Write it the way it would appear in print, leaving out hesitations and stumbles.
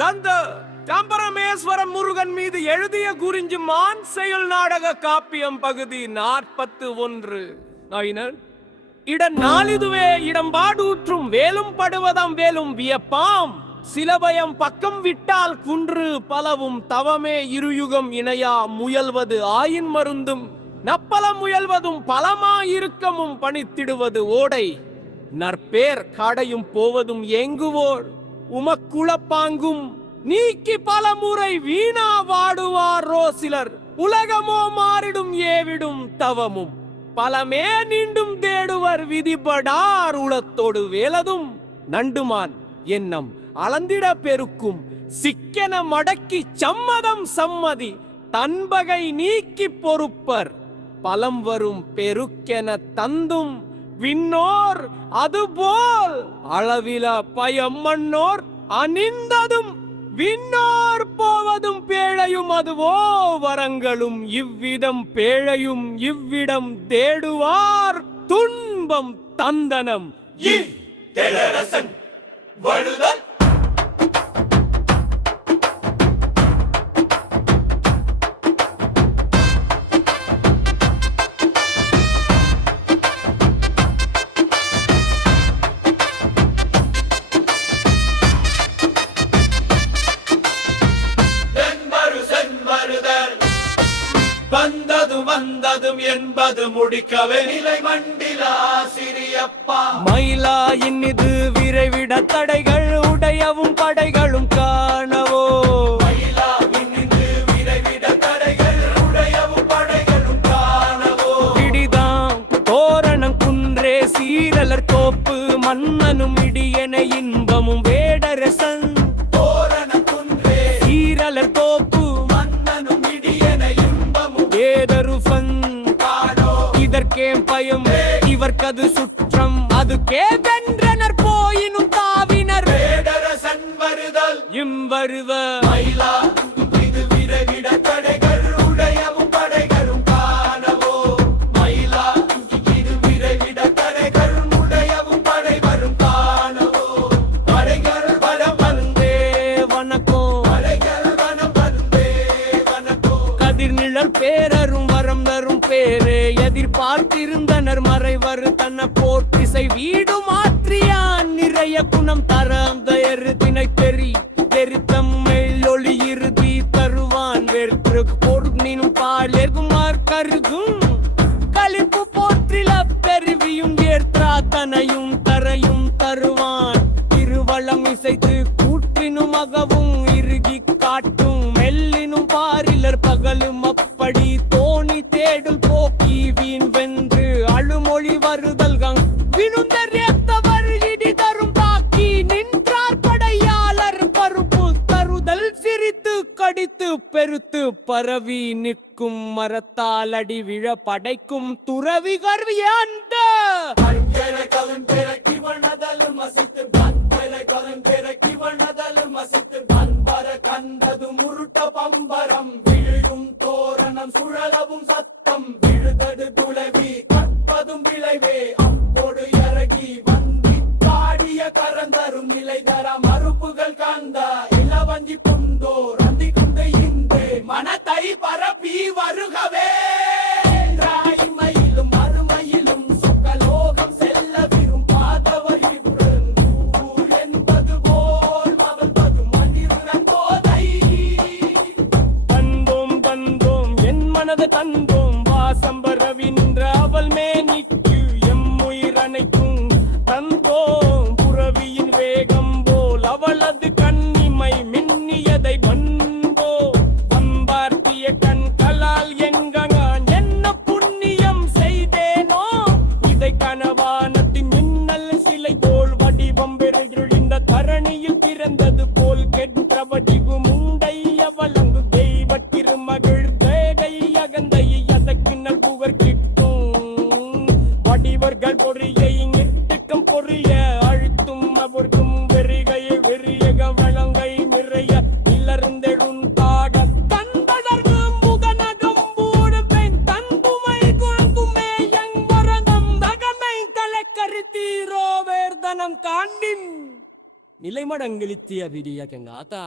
தந்த சம்பரமேஸ்வரம் முருகன் மீது எழுதிய குறிஞ்சிமான் செயல் நாடக காப்பியம் பகுதி 41. இடம் நாளிதுவே இடம்பாடூற்றும் வேலும் படுவதம் வேலும் வியப்பாம் சிலபயம் பக்கம் விட்டால் குன்று பலவும் தவமே இருயுகம் இணையா முயல்வது ஆயின் மருந்தும் நப்பலம் முயல்வதும் பலமா இருக்கமும் பணித்திடுவது ஓடை நற்பேர் காடையும் போவதும் ஏங்குவோர் உமக்குளப்பாங்கும் நீக்கி பல முறை வீணா வாடுவாரோ சிலர் உலகமோ மாறிடும் ஏவிடும் தவமும் பலமே நீண்டும் தேடுவர் விதிபடார் உளத்தோடு வேலதும் நண்டுமான் எண்ணம் அளந்திட பெருக்கும் சிக்கென மடக்கி சம்மதம் சம்மதி தன்பகை நீக்கி பொறுப்பர் பலம் வரும் பெருக்கென தந்தும் விண்ணோர் அதுபோல் அளவில பயம் மண்ணோர் அணிந்ததும் விண்ணோர் போவதும் பேழையும் அதுவோ வரங்களும் இவ்விதம் பேழையும் இவ்விடம் தேடுவார் துன்பம் தந்தனம் வழுதல் வந்ததும் என்பது முடிக்கவே நிலை மண்டிலா சிறியப்பா மயிலா இன்னிது விரைவிட தடைகள் உடையவும் படைகளும் காணவோ மயிலா இன்னிது விரைவிட தடைகள் உடையவும் படைகளும் காணவோ இடிதாம் தோரணம் குன்றே சீரலர் தோப்பு மன்னனும் இடியன இன்பமும் வேடரசன் தோரணம் குன்றே சீரலர் தோப்பு மன்னனும் இடியன இன்பமும் ஏதருஃபன் இதற்கே பயம் இவர்க்கது சுற்றம் அதுக்கே வென்றனர் போயினும் தாவினர் வேடரசன் வருதல் இவ்வருவ மயிலா இது விரைவிட தடைகள் உடையவும் படைகளும் காணவோ மயிலா இது விரைவிட தடைகள் உடையவும் படை வரும் காணவோ படைகள் வனம் வந்தே வணக்கம் படைகள் வனம் வந்தே வணக்கம் கதிர் நிழல் பேரரும் வரம் தரும் பேரே எதிர்பார்த்திருந்தனர் மறைவர் தன்னை போற்றிசை வீடு மாற்றியான் நிறைய குணம் தர அந்த எருதினை பெரி வெறித்தம்மையில் ஒளி இறுதி தருவான் வெற்று பொருளினும் பாலேர்குமார் கருகும் களிப்பு போற்றில பெருவியும் ஏற்றா தனையும் தரையும் தருவான் திருவளம் இசைத்து கூற்றினும் அகவும் இறுகி காட்டும் மெல்லினும் பாரிலர் பகலும் அப்படி தோணி தேடும் போக்கி வீண் வென்று அழுமொழி வருதல் வினுந்தறியத்தவர் இடி தரும் பாக்கி நின்றார் படையாளர் பருப்பு தருதல் சிரித்து கடித்து பெருத்து பரவி நிற்கும் மரத்தால் அடி விழ படைக்கும் துறவி கருவி அந்த கண்டது முருட்ட பம்பரம் விழும் தோரணம் சுழலவும் சத்தம் விழுதடு துளவி கற்பதும் விளைவே அம்போடு இறகி வந்தி காடிய கரந்தரும் நிலை தர மறுப்புகள் காந்த இளவஞ்சி புந்தோர் அந்தி கொண்டு இந்து மனத்தை பரப்பி வருகவே தந்தோம் வாசம்பரவி நின்ற அவள் மேனிக்கு எம்முயிர் அணைக்கும் தந்தோம் புறவியின் வேகம் போல் மடங்கிலித்திய விடிய கெங்காத்தா